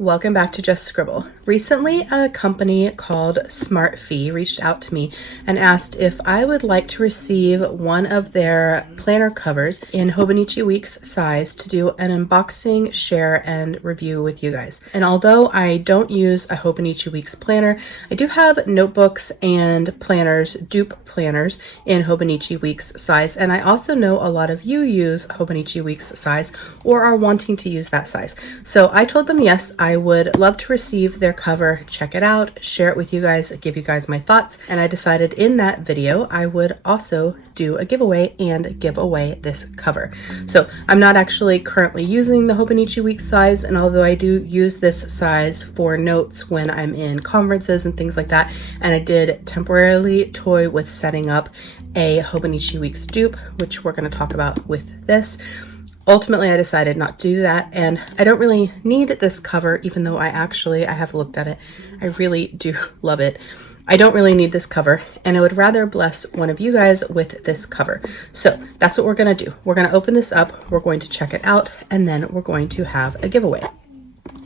Welcome back to Just Scribble. Recently, a company called Smartfee reached out to me and asked if I would like to receive one of their planner covers in Hobonichi Weeks size to do an unboxing, share, and review with you guys. And although I don't use a Hobonichi Weeks planner, I do have notebooks and planners, dupe planners in Hobonichi Weeks size. And I also know a lot of you use Hobonichi Weeks size or are wanting to use that size. So I told them yes, I would love to receive their cover, check it out, share it with you guys, give you guys my thoughts, and I decided in that video I would also do a giveaway and give away this cover. So I'm not actually currently using the Hobonichi Weeks size, and although I do use this size for notes when I'm in conferences and things like that, and I did temporarily toy with setting up a Hobonichi Weeks dupe, which we're going to talk about with this. Ultimately, I decided not to do that, and I don't really need this cover, even though I have looked at it. I really do love it. I don't really need this cover, and I would rather bless one of you guys with this cover. So that's what we're going to do. We're going to open this up, we're going to check it out, and then we're going to have a giveaway.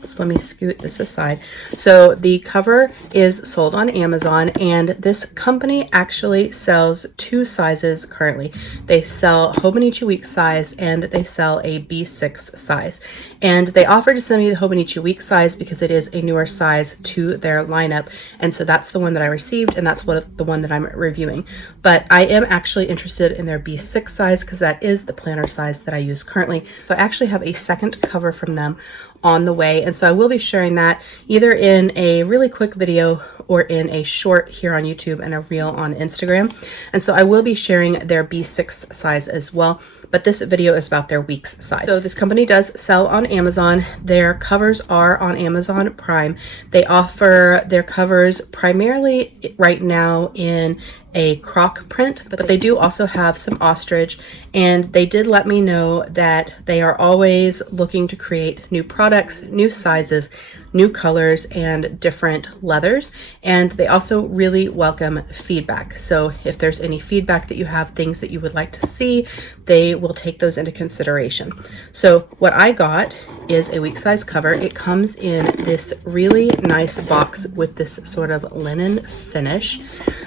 So let me scoot this aside. So the cover is sold on Amazon, and this company actually sells two sizes currently. They sell Hobonichi Weeks size and they sell a B6 size. And they offered to send me the Hobonichi Weeks size because it is a newer size to their lineup. And so that's the one that I received, and that's the one that I'm reviewing. But I am actually interested in their B6 size because that is the planner size that I use currently. So I actually have a second cover from them on the way, and so I will be sharing that either in a really quick video or in a short here on YouTube and a reel on Instagram. And so I will be sharing their B6 size as well, but this video is about their Weeks size. So this company does sell on Amazon. Their covers are on Amazon Prime. They offer their covers primarily right now in a croc print, but they do also have some ostrich, and they did let me know that they are always looking to create new products, new sizes, new colors, and different leathers. And they also really welcome feedback. So if there's any feedback that you have, things that you would like to see, they will take those into consideration. So what I got is a week size cover. It comes in this really nice box with this sort of linen finish.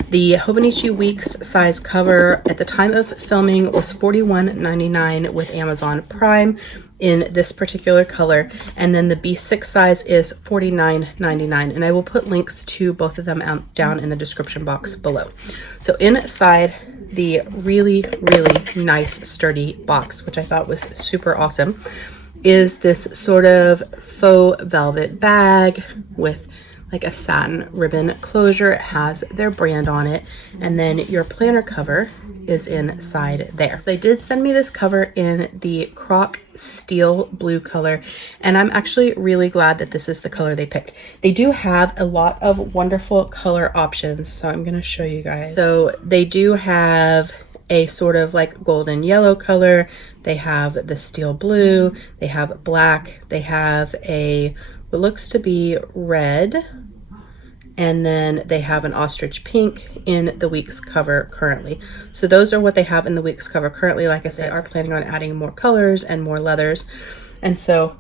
The Hobonichi Weeks size cover at the time of filming was $41.99 with Amazon Prime in this particular color, and then the B6 size is $49.99, and I will put links to both of them down in the description box below. So inside the really nice sturdy box, which I thought was super awesome, is this sort of faux velvet bag with like a satin ribbon closure. It has their brand on it, and then your planner cover is inside there. So they did send me this cover in the croc steel blue color, and I'm actually really glad that this is the color they picked. They do have a lot of wonderful color options, so I'm gonna show you guys. So they do have a sort of like golden yellow color, they have the steel blue, they have black, they have a what looks to be red, and then they have an ostrich pink in the Weeks cover currently. So those are what they have in the Weeks cover currently. Like I said, they are planning on adding more colors and more leathers, and so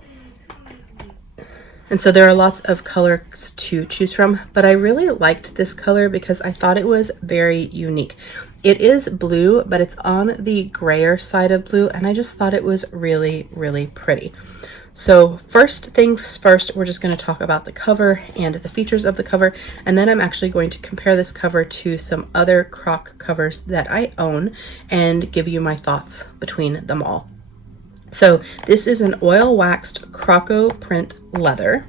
there are lots of colors to choose from, but I really liked this color because I thought it was very unique. It is blue, but it's on the grayer side of blue, and I just thought it was really pretty. So first things first, we're just going to talk about the cover and the features of the cover, and then I'm actually going to compare this cover to some other croc covers that I own and give you my thoughts between them all. So this is an oil waxed croco print leather.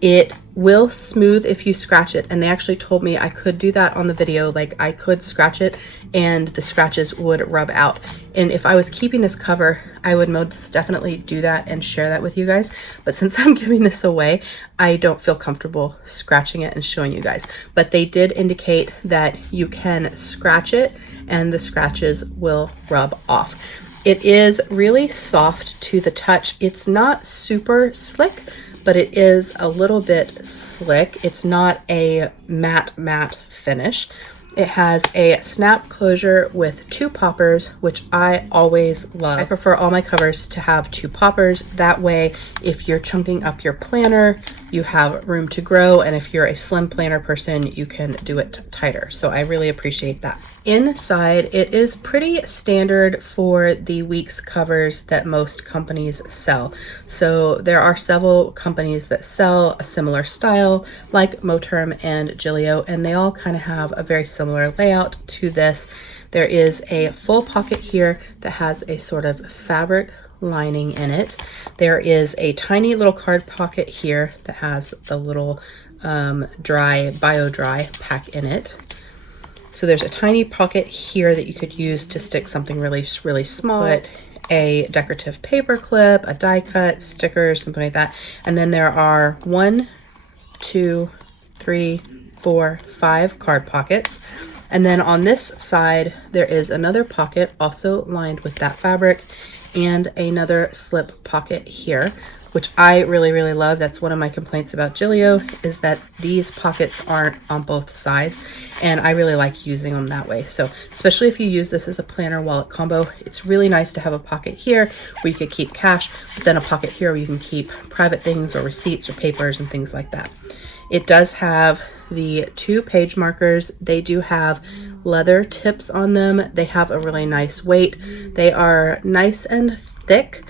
It will smooth if you scratch it, and they actually told me I could do that on the video, like I could scratch it and the scratches would rub out. And if I was keeping this cover, I would most definitely do that and share that with you guys. But since I'm giving this away, I don't feel comfortable scratching it and showing you guys. But they did indicate that you can scratch it and the scratches will rub off. It is really soft to the touch. It's not super slick, but it is a little bit slick. It's not a matte finish. It has a snap closure with 2 poppers, which I always love. I prefer all my covers to have 2 poppers. That way, if you're chunking up your planner, you have room to grow, and if you're a slim planner person, you can do it tighter. So I really appreciate that. Inside, it is pretty standard for the Weeks covers that most companies sell. So there are several companies that sell a similar style, like Moterm and Gillio, and they all kind of have a very similar layout to this. There is a full pocket here that has a sort of fabric lining in it. There is a tiny little card pocket here that has the little bio dry pack in it. So there's a tiny pocket here that you could use to stick something really small, but a decorative paper clip, a die cut, stickers, something like that. And then there are 1, 2, 3, 4, 5 card pockets. And then on this side, there is another pocket also lined with that fabric, and another slip pocket here, which I really love. That's one of my complaints about Gillio, is that these pockets aren't on both sides, and I really like using them that way. So especially if you use this as a planner wallet combo, it's really nice to have a pocket here where you could keep cash, but then a pocket here where you can keep private things or receipts or papers and things like that. It does have the 2 page markers. They do have leather tips on them. They have a really nice weight. They are nice and thick,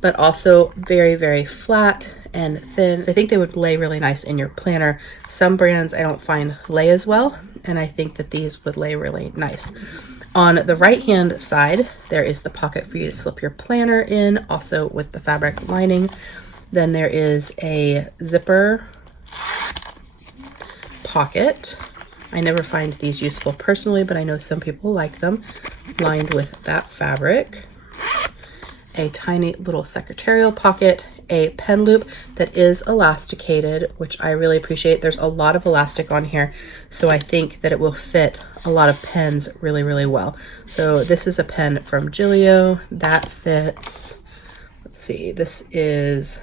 but also very flat and thin. So I think they would lay really nice in your planner. Some brands I don't find lay as well, and I think that these would lay really nice. On the right hand side, there is the pocket for you to slip your planner in, also with the fabric lining. Then there is a zipper pocket. I never find these useful personally, but I know some people like them, lined with that fabric. A tiny little secretarial pocket, a pen loop that is elasticated, which I really appreciate. There's a lot of elastic on here, so I think that it will fit a lot of pens really well. So this is a pen from Gillio that fits, let's see, this is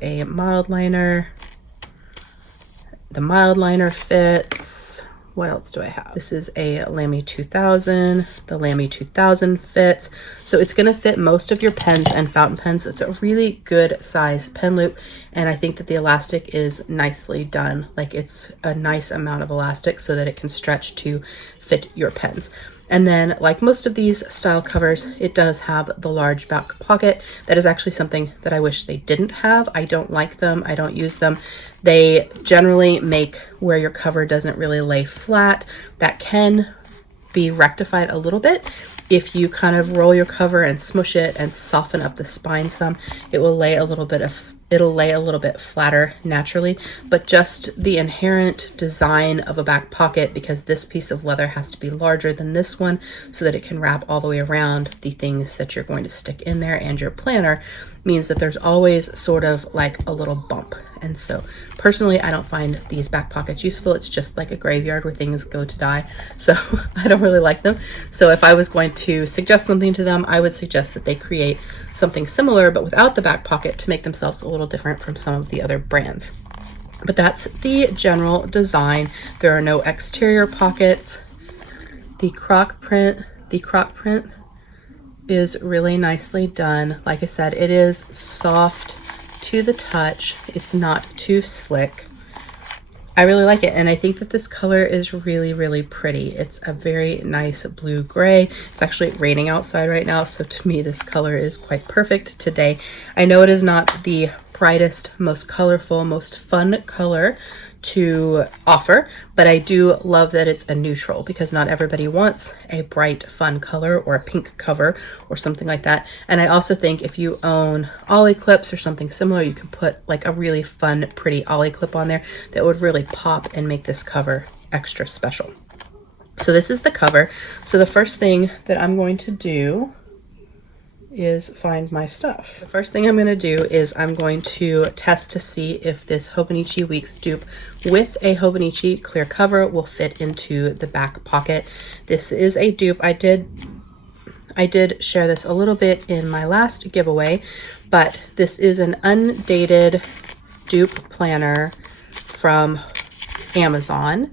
a mild liner. The mild liner fits. What else do I have? This is a Lamy 2000. The Lamy 2000 fits. So it's going to fit most of your pens and fountain pens. It's a really good size pen loop, and I think that the elastic is nicely done. Like, it's a nice amount of elastic so that it can stretch to fit your pens. And then, like most of these style covers, it does have the large back pocket. That is actually something that I wish they didn't have. I don't like them. I don't use them. They generally make where your cover doesn't really lay flat. That can be rectified a little bit. If you kind of roll your cover and smush it and soften up the spine some, it will lay a little bit flatter naturally. But just the inherent design of a back pocket, because this piece of leather has to be larger than this one so that it can wrap all the way around the things that you're going to stick in there and your planner, means that there's always sort of like a little bump. And so personally, I don't find these back pockets useful. It's just like a graveyard where things go to die. So I don't really like them. So if I was going to suggest something to them, I would suggest that they create something similar, but without the back pocket, to make themselves a little different from some of the other brands. But that's the general design. There are no exterior pockets. The croc print is really nicely done. Like I said, it is soft to the touch. It's not too slick. I really like it, and I think that this color is really pretty. It's a very nice blue gray. It's actually raining outside right now, so to me this color is quite perfect today. I know it is not the brightest, most colorful, most fun color to offer, but I do love that it's a neutral, because not everybody wants a bright fun color or a pink cover or something like that. And I also think if you own ollie clips or something similar, you can put like a really fun pretty ollie clip on there that would really pop and make this cover extra special. So this is the cover. So the first thing that I'm going to do is find my stuff. The first thing I'm going to do is I'm going to test to see if this Hobonichi Weeks dupe with a Hobonichi clear cover will fit into the back pocket. This is a dupe. I did share this a little bit in my last giveaway, but this is an undated dupe planner from Amazon.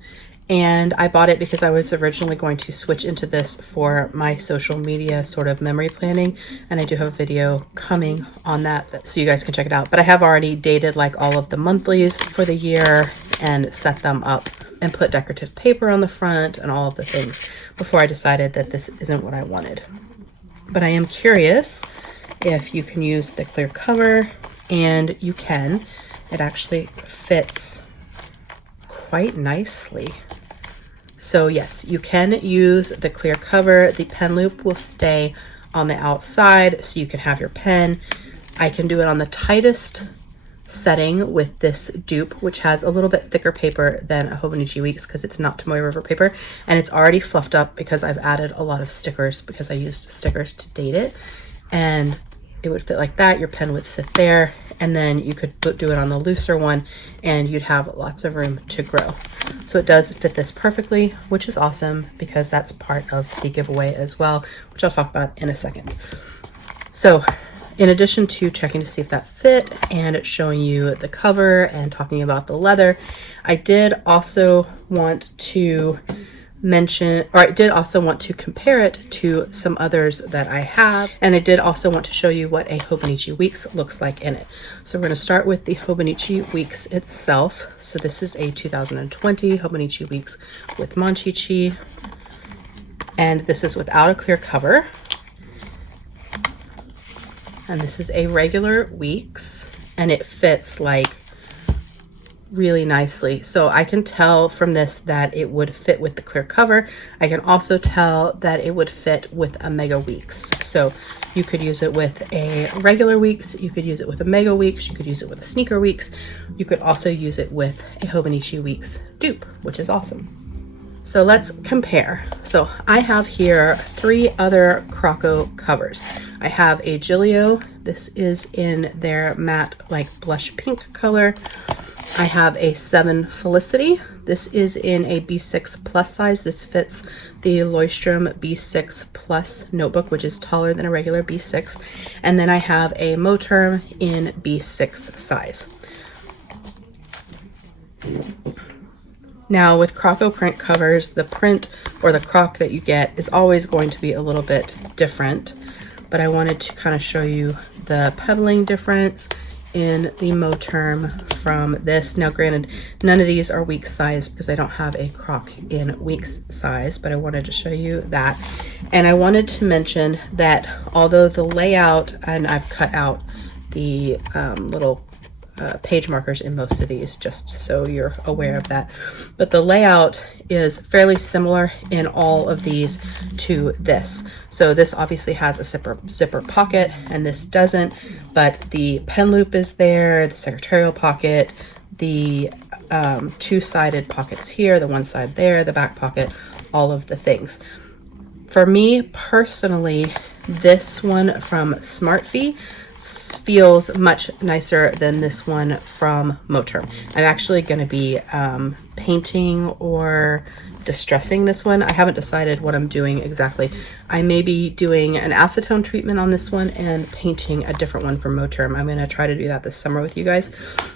And I bought it because I was originally going to switch into this for my social media sort of memory planning. And I do have a video coming on that, so you guys can check it out. But I have already dated like all of the monthlies for the year and set them up and put decorative paper on the front and all of the things before I decided that this isn't what I wanted. But I am curious if you can use the clear cover, and you can. It actually fits quite nicely. So yes, you can use the clear cover. The pen loop will stay on the outside so you can have your pen. I can do it on the tightest setting with this dupe, which has a little bit thicker paper than a Hobonichi Weeks because it's not Tomoe River paper, and it's already fluffed up because I've added a lot of stickers because I used stickers to date it, and it would fit like that. Your pen would sit there, and then you could do it on the looser one and you'd have lots of room to grow. So it does fit this perfectly, which is awesome because that's part of the giveaway as well, which I'll talk about in a second. So in addition to checking to see if that fit and showing you the cover and talking about the leather, I did also want to compare it to some others that I have, and I did also want to show you what a Hobonichi Weeks looks like in it. So we're going to start with the Hobonichi Weeks itself. So this is a 2020 Hobonichi Weeks with Monchichi, and this is without a clear cover. And this is a regular Weeks, and it fits like really nicely. So I can tell from this that it would fit with the clear cover. I can also tell that it would fit with a Mega Weeks. So you could use it with a regular Weeks, you could use it with a Mega Weeks, you could use it with a Sneaker Weeks, you could also use it with a Hobonichi Weeks dupe, which is awesome. So let's compare. So I have here 3 other Croco covers. I have a Gilio. This is in their matte like blush pink color. I have a 7 Felicity. This is in a B6 plus size. This fits the Leuchtturm B6 plus notebook, which is taller than a regular B6. And then I have a Moterm in B6 size. Now with Croco print covers, the print or the croc that you get is always going to be a little bit different, but I wanted to kind of show you the pebbling difference in the Moterm from this. Now granted, none of these are Weeks size because I don't have a croc in Weeks size, but I wanted to show you that. And I wanted to mention that although the layout, and I've cut out the little page markers in most of these just so you're aware of that, but the layout is fairly similar in all of these to this. So this obviously has a zipper pocket and this doesn't, but the pen loop is there, the secretarial pocket, the 2-sided pockets here, the one side there, the back pocket, all of the things. For me personally, this one from Smartfee feels much nicer than this one from Moterm. I'm actually going to be painting or distressing this one. I haven't decided what I'm doing exactly. I may be doing an acetone treatment on this one and painting a different one for Moterm. I'm going to try to do that this summer with you guys.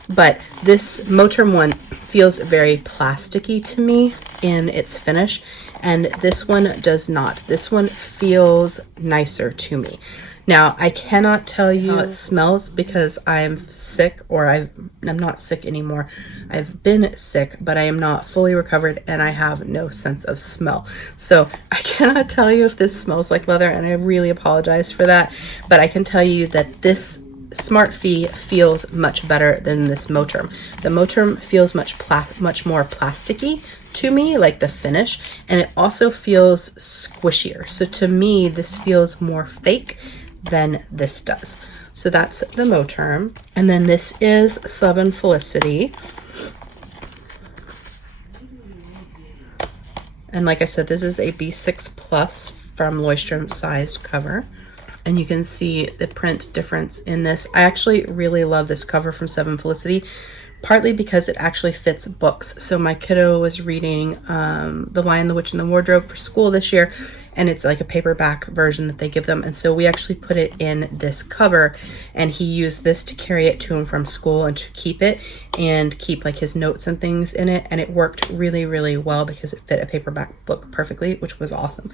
But this Moterm one feels very plasticky to me in its finish, and this one does not. This one feels nicer to me. Now, I cannot tell you how it smells because I'm sick, or I'm not sick anymore. I've been sick, but I am not fully recovered and I have no sense of smell. So I cannot tell you if this smells like leather, and I really apologize for that. But I can tell you that this Smartfee feels much better than this Moterm. The Moterm feels much more plasticky to me, like the finish, and it also feels squishier. So to me, this feels more fake than this does. So that's the Moterm. And then this is 7 Felicity. And like I said, this is a B6 plus from Leuchtturm sized cover. And you can see the print difference in this. I actually really love this cover from 7 Felicity, partly because it actually fits books. So my kiddo was reading The Lion, the Witch, and the Wardrobe for school this year, and it's like a paperback version that they give them. And so we actually put it in this cover, and he used this to carry it to and from school and to keep it and keep like his notes and things in it. And it worked really, really well because it fit a paperback book perfectly, which was awesome.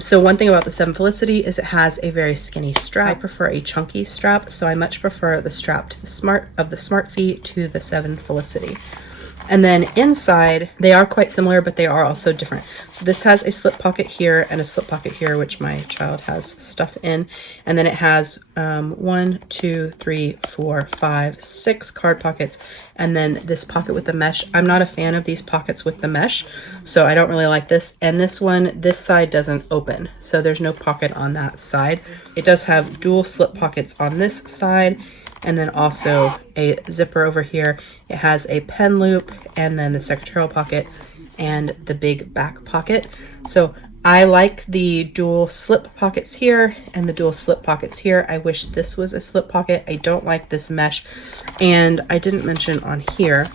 So one thing about the 7 Felicity is it has a very skinny strap. I prefer a chunky strap, so I much prefer the strap to the Smartfee to the 7 Felicity. And then inside, they are quite similar, but they are also different. So this has a slip pocket here and a slip pocket here, which my child has stuff in. And then it has 1, 2, 3, 4, 5, 6 card pockets. And then this pocket with the mesh. I'm not a fan of these pockets with the mesh, so I don't really like this. And this one, this side doesn't open, so there's no pocket on that side. It does have dual slip pockets on this side, and then also a zipper over here. It has a pen loop, and then the secretarial pocket and the big back pocket. So I like the dual slip pockets here and the dual slip pockets here. I wish this was a slip pocket. I don't like this mesh. And I didn't mention on here,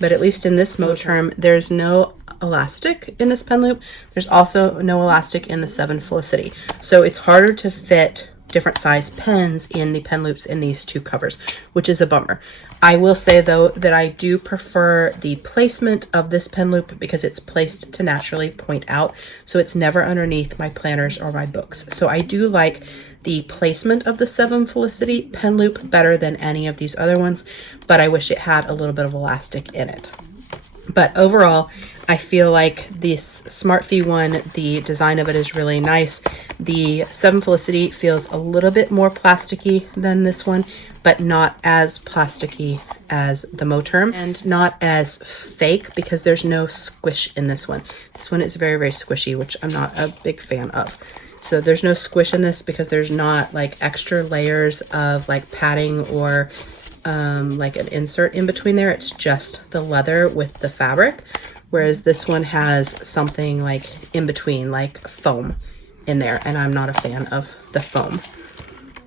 but at least in this term, there's no elastic in this pen loop. There's also no elastic in the 7 Felicity. So it's harder to fit different size pens in the pen loops in these 2 covers, which is a bummer. I will say though that I do prefer the placement of this pen loop because it's placed to naturally point out, so it's never underneath my planners or my books. So I do like the placement of the 7 Felicity pen loop better than any of these other ones, but I wish it had a little bit of elastic in it. But overall, I feel like this Smartfee one, the design of it is really nice. The 7 Felicity feels a little bit more plasticky than this one, but not as plasticky as the Moterm, and not as fake because there's no squish in this one. This one is very, very squishy, which I'm not a big fan of. So there's no squish in this because there's not like extra layers of like padding or like an insert in between there. It's just the leather with the fabric, whereas this one has something like in between, like foam in there, and I'm not a fan of the foam.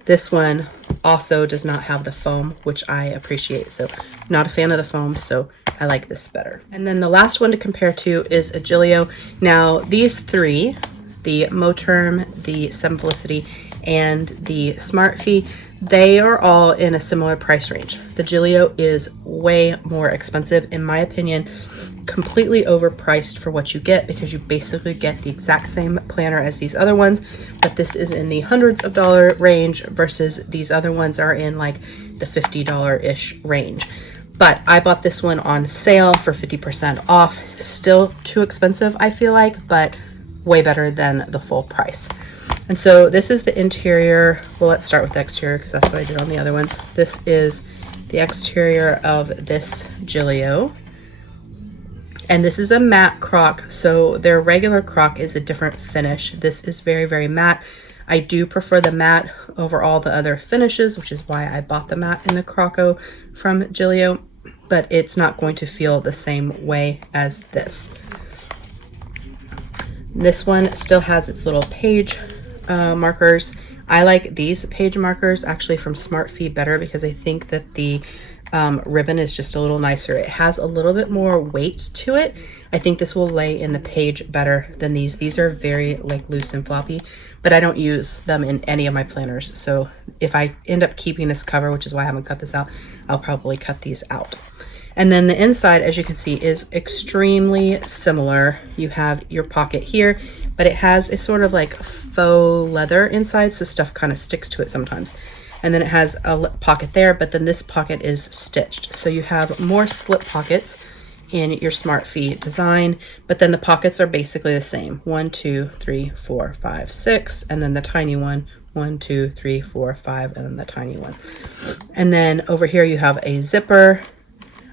This one also does not have the foam, which I appreciate, so I'm not a fan of the foam, so I like this better. And then the last one to compare to is Agilio. Now these 3, the Moterm, the 7 Felicity, and the Smartfee, they are all in a similar price range. The Gilio is way more expensive, in my opinion, completely overpriced for what you get, because you basically get the exact same planner as these other ones, but this is in the hundreds of dollar range versus these other ones are in like the $50-ish range. But I bought this one on sale for 50% off. Still too expensive, I feel like, but way better than the full price. And so this is the interior. Well, let's start with the exterior because that's what I did on the other ones. This is the exterior of this Gilio. And this is a matte croc, so their regular croc is a different finish. This is very, very matte. I do prefer the matte over all the other finishes, which is why I bought the matte in the Croco from Gilio, but it's not going to feel the same way as this. This one still has its little page markers. I like these page markers actually from Smartfee better because I think that the ribbon is just a little nicer. It has a little bit more weight to it. I think this will lay in the page better than these. These are very like loose and floppy, but I don't use them in any of my planners. So if I end up keeping this cover, which is why I haven't cut this out, I'll probably cut these out. And then the inside, as you can see, is extremely similar. You have your pocket here, but it has a sort of like faux leather inside, so stuff kind of sticks to it sometimes. And then it has a pocket there, but then this pocket is stitched. So you have more slip pockets in your Smartfee design, but then the pockets are basically the same. 1, 2, 3, 4, 5, 6, and then the tiny one. 1, 2, 3, 4, 5, and then the tiny one. And then over here you have a zipper.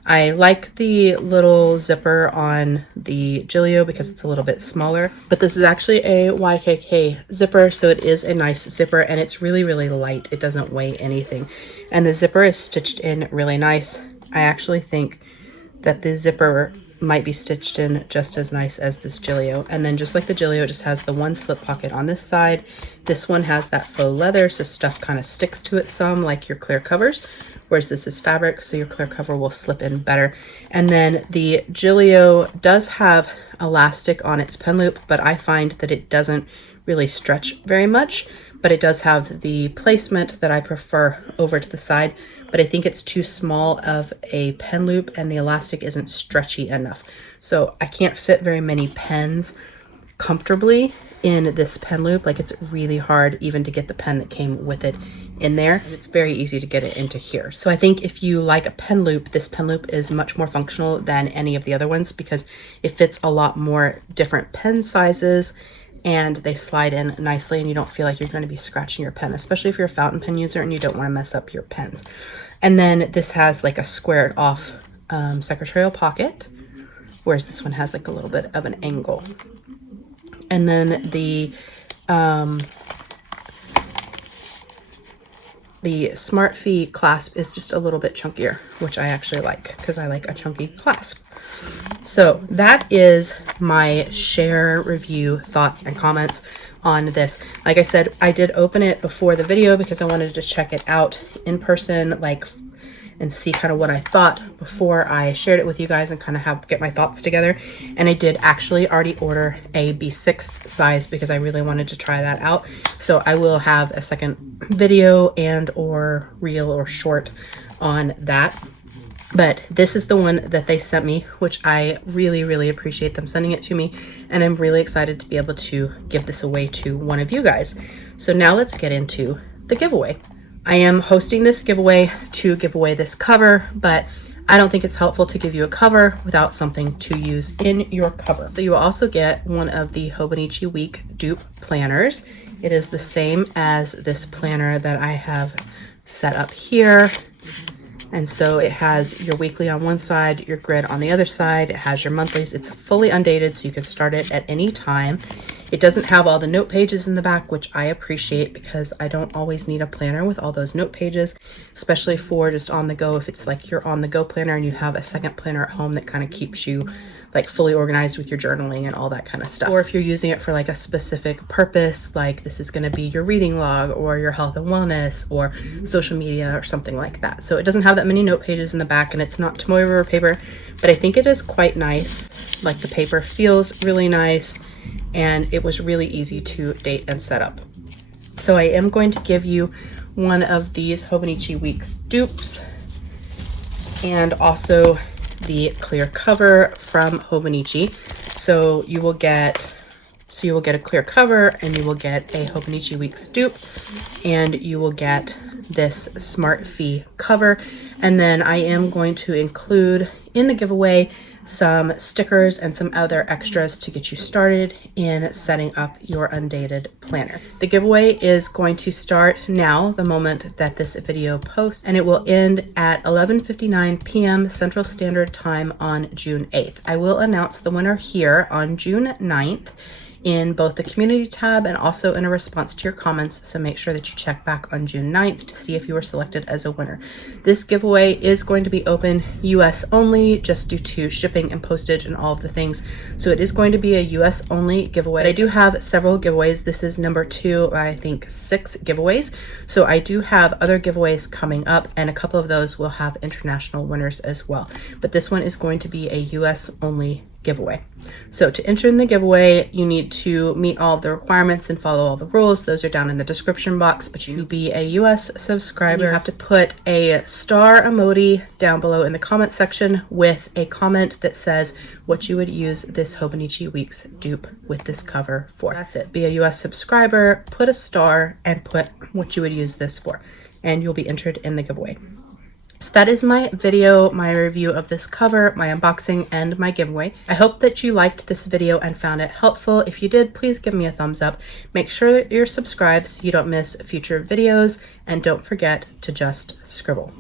I like the little zipper on the Gilio because it's a little bit smaller, but this is actually a YKK zipper, so it is a nice zipper, and it's really, really light. It doesn't weigh anything, and the zipper is stitched in really nice. I actually think that the zipper might be stitched in just as nice as this Gilio. And then just like the Gilio, it just has the one slip pocket on this side. This one has that faux leather, so stuff kind of sticks to it some, like your clear covers, whereas this is fabric, so your clear cover will slip in better. And then the Gilio does have elastic on its pen loop, but I find that it doesn't really stretch very much, but it does have the placement that I prefer over to the side, but I think it's too small of a pen loop and the elastic isn't stretchy enough. So I can't fit very many pens comfortably in this pen loop. Like, it's really hard even to get the pen that came with it in there. And it's very easy to get it into here. So I think if you like a pen loop, this pen loop is much more functional than any of the other ones because it fits a lot more different pen sizes and they slide in nicely and you don't feel like you're going to be scratching your pen, especially if you're a fountain pen user and you don't want to mess up your pens. And then this has like a squared off secretarial pocket, whereas this one has like a little bit of an angle. And then the Smartfee clasp is just a little bit chunkier, which I actually like because I like a chunky clasp. So that is my share, review, thoughts, and comments on this. Like I said, I did open it before the video because I wanted to check it out in person, like, and see kind of what I thought before I shared it with you guys and kind of get my thoughts together. And I did actually already order a B6 size because I really wanted to try that out. So I will have a second video and or reel or short on that. But this is the one that they sent me, which I really, really appreciate them sending it to me. And I'm really excited to be able to give this away to one of you guys. So now let's get into the giveaway. I am hosting this giveaway to give away this cover, but I don't think it's helpful to give you a cover without something to use in your cover. So you will also get one of the Hobonichi Week dupe planners. It is the same as this planner that I have set up here. And so it has your weekly on one side, your grid on the other side. It has your monthlies. It's fully undated, so you can start it at any time. It doesn't have all the note pages in the back, which I appreciate because I don't always need a planner with all those note pages, especially for just on the go. If it's like your on the go planner and you have a second planner at home that kind of keeps you like fully organized with your journaling and all that kind of stuff. Or if you're using it for like a specific purpose, like this is going to be your reading log or your health and wellness or social media or something like that. So it doesn't have that many note pages in the back and it's not Tomoe River paper, but I think it is quite nice. Like the paper feels really nice and it was really easy to date and set up. So I am going to give you one of these Hobonichi Weeks dupes and also the clear cover from Hobonichi. So you will get a clear cover and you will get a Hobonichi Weeks dupe and you will get this Smartfee cover. And then I am going to include in the giveaway some stickers and some other extras to get you started in setting up your undated planner. The giveaway is going to start now, the moment that this video posts, and it will end at 11:59 p.m. Central Standard Time on June 8th. I will announce the winner here on June 9th in both the community tab and also in a response to your comments, so make sure that you check back on June 9th to see if you were selected as a winner. This giveaway is going to be open US only just due to shipping and postage and all of the things, so it is going to be a US only giveaway. I do have several giveaways. This is number 2, I think 6 giveaways, so I do have other giveaways coming up and a couple of those will have international winners as well, but this one is going to be a US only giveaway. So to enter in the giveaway, you need to meet all of the requirements and follow all the rules. Those are down in the description box, but you be a US subscriber. You have to put a star emoji down below in the comment section with a comment that says what you would use this Hobonichi Weeks dupe with this cover for. That's it. Be a US subscriber, put a star, and put what you would use this for, and you'll be entered in the giveaway. So that is my video, my review of this cover, my unboxing, and my giveaway. I hope that you liked this video and found it helpful. If you did, please give me a thumbs up. Make sure that you're subscribed so you don't miss future videos, and don't forget to just scribble.